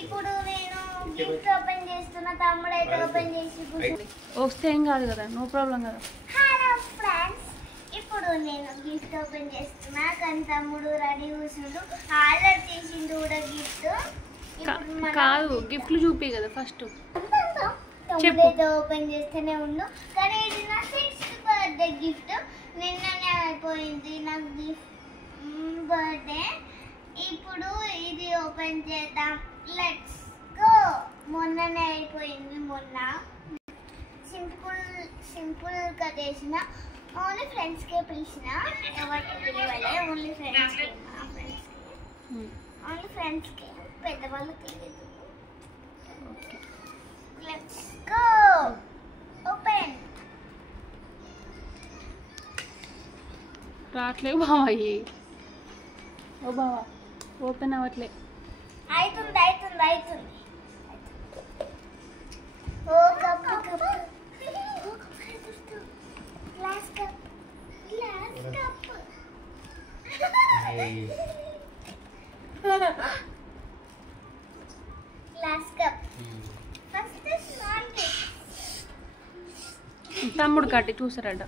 ఇప్పుడు నేను gift open చేస్తున్నా, తమ్ముడు అయితే ఓపెన్ చేసి వస్తే ఏం కాదు కదా, నో ప్రాబ్లం కదా. హలో ఫ్రెండ్స్, ఇప్పుడు నేను గిఫ్ట్ ఓపెన్ చేస్తున్నా కానీ తమ్ముడు రెడీ కూర్చుండు, ఆర్డర్ చేసిండు కూడా గిఫ్ట్. కాదు, గిఫ్ట్లు చూపి కదా ఫస్ట్. తమ్ముడు అయితే ఓపెన్ చేస్తూనే ఉండు, కానీ ఇది నా 6th బర్త్డే గిఫ్ట్. నిన్ననే అయిపోయింది నా గిఫ్ట్ బర్త్డే. ఇప్పుడు ఇది ఓపెన్ చేద్దాం, లెట్స్ గో. మొన్ననే అయిపోయింది, మొన్న సింపుల్గా చేసిన, ఓన్లీ ఫ్రెండ్స్కే పిలిచిన, ఎవరికి పిలవలే, ఓన్లీ ఫ్రెండ్స్కే, ఓన్లీ ఫ్రెండ్స్కే, పెద్దవాళ్ళకి తెలియదు. Let's go, open. రావట్లేవు బావయ్యి. ఓ బావా, ఓపెన్ అవ్వట్లే. అవుతుంది అవుతుంది అవుతుంది. ఓ cup cup, glass cup, glass cup. Glass cup. First small gift. తమ్ముడు కట్టి చూసారట.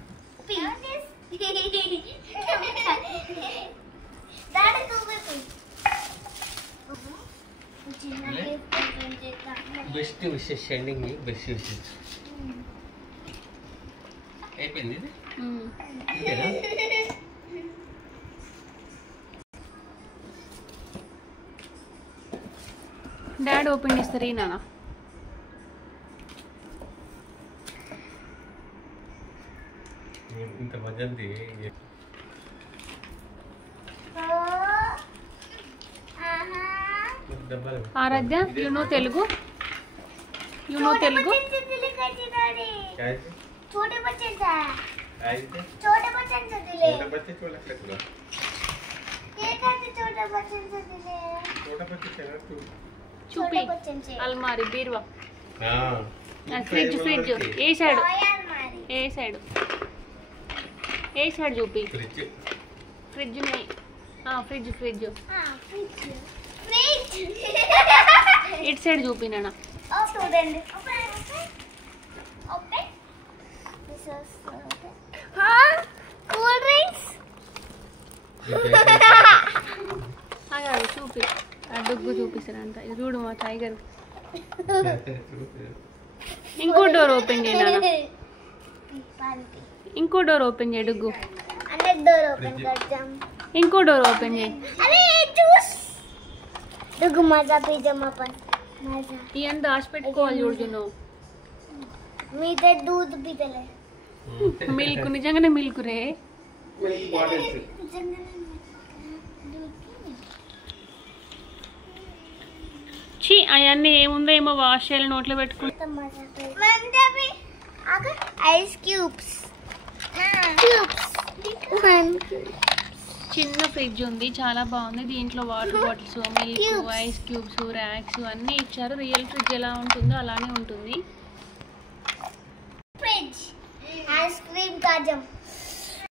Best wishes sending me best wishes. అయిపోయింది ఇది ఇంతేనా? డాడీ ఓపెన్ చేస్తారు ఈ నాన్న. ఇంత మజంది. Aaradhya, you know Telugu? You know Telugu? छोटे बच्चे से छोटे बच्चे से दिले, छोटे बच्चे को लगता है ये कहते छोटे बच्चे से दिले, छोटा बच्चे चला तू చూపి. అల్మారి, బీరువా, हां, ఫ్రిడ్జ్. ఏ సైడ్? अलमारी, ఏ సైడ్? ఏ సైడ్ చూపి. फ्रिज ఫ్రిడ్జ్ ని. ఫ్రిడ్జ్. हां फ्रिज, फ्रिज. ఇటు సైడ్ చూపి నాన్న. చూడండి, open. This is cool drinks. ఆగాలి, చూపి. ఆ డుగ్గు చూపిస్తారంట. ఇది చూడు మా టైగర్. ఇంకో డోర్ ఓపెన్ చేయి నాన్న. ఇంకో డోర్ ఓపెన్ చేయి డుగ్గు. अनेक डोर ओपन करजाम. ఇంకో డోర్ ఓపెన్ చేయి. अरे जूस दुगु मजा पिजमा पण मजा. ఇవన్నీ దాచిపెట్టుకోవాలి చూడు నువ్వు. మీదే दूध పితలే. మిల్క్, నిజంగానే మిల్క్ రే. బాటిల్స్ ఛీ, అవన్నీ ఏముందో ఏమో వాష్ చేయాలి, నోట్లో పెట్టుకుంటా. మందవి అగర్ ఐస్ క్యూబ్స్. చిన్న ఫ్రిడ్జ్ ఉంది, చాలా బాగుంది. దీంట్లో water bottles, milk, ice cubes, racks అన్నీ ఇచ్చారు. రియల్ ఫ్రిడ్జ్ ఎలా ఉంటుందో అలానే ఉంటుంది. Fridge ice cream కాజం.